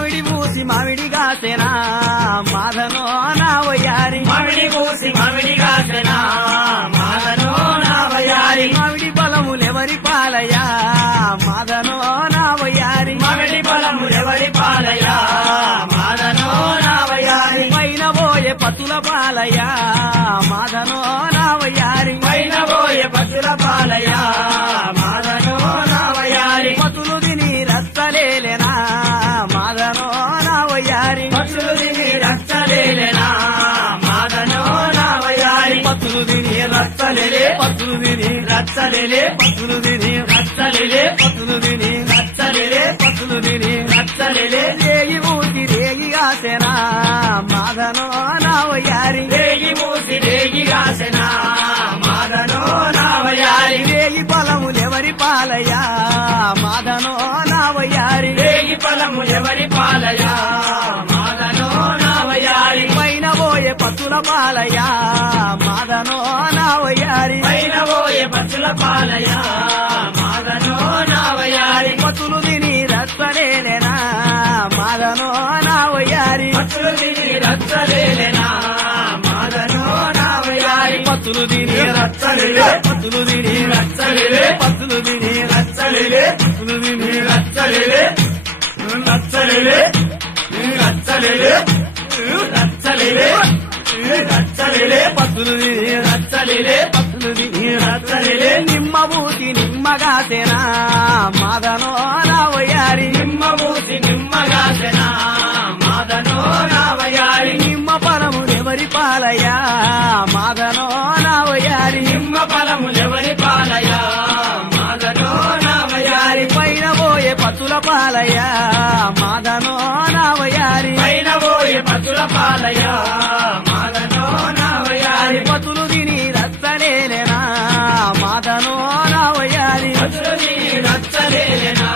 మామిడి పూసి మామిడి కాసెనా మాధనో నా వయ్యారి మామిడి పూసి మామిడి కాసెనా మాధనో నా వయ్యారి మామిడి ఫలములెవరి పాలయా మాధనో నా వయ్యారి మామిడి ఫలములెవరి పాలయా మాధనో నా వయ్యారి పైన పోయే పతుల పాలయా మాధనో నా వయ్యారి పైన పోయే పతుల పాలయా మాధనో నా వయ్యారి పతులు తిని రత్తలేనా మాధనో నా వయ్యారి పతులు తిని రక్తలేనా మాధనో నా వయ్యారి పతులు తిని రక్తలేలే పతులు తిని రక్తలేలే పతులు తిని రక్తలేలే పతులు తిని రక్తలేలే పతులు తిని రక్తలేలే రేగి ఊసి రేగి కాసెనా మాధనో నా వయ్యారి రేగి మూసి రేగి కాసెనా మాధనో నా వయ్యారి రేగి ఫలములెవరి పాలయా మాధనో నా వయ్యారి రేగి ఫలములెవరి పాలయా మాధనో నా వయ్యారి పైన పోయే పతుల పాలయా మాధనో నా వయ్యారి పైన పోయే పతుల పాలయా మాధనో నా వయ్యారి పతులు తిని రత్తలేనా మాధనో నా వయ్యారి పతులు తిని రక్తలేనా మాధనో నా వయ్యారి పతులు తిని రక్తలేలే పతులు తిని రక్తలేలే పతులు తిని రక్తలేలే పతులు తిని రక్తలేలే రక్తలేలే రక్తలేలే రక్తలేలే రక్తలేలే పతులు తిని రక్తలేలే పతులు తిని రక్తలేలే నిమ్మ బూటి నిమ్మగాసెనా మాధనో నా వయ్యారి నిమ్మ మూసి నిమ్మగాసెనా మాధనో నా వయ్యారి నిమ్మ ఫలములెవరి పాలయా మాధనో నా వయ్యారి నిమ్మ ఫలములెవరి పాలయా మాధనో నా వయ్యారి పైన పోయే పతుల పాలయా మాధనో నా వయ్యారి పైన పోయే పతుల పాలయా మాధనో నా వయ్యారి పతులు తిని రత్తలేనా మాధనో నా వయ్యారి పతులు తిని రక్తలేనా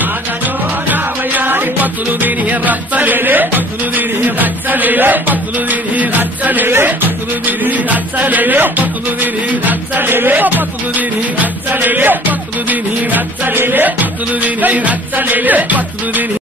మాధనో నా వయ్యారి పతులు తిని రక్తలేలే పతులు తిని రక్తలేలే పతులు తిని రక్తలేలే పతులు తిని రక్తలేలే పతులు తిని రక్తలేలే పతులు తిని రక్తలేలే పతులు తిని రక్తలేలే పతులు తిని రక్తలేలే పతులు తిని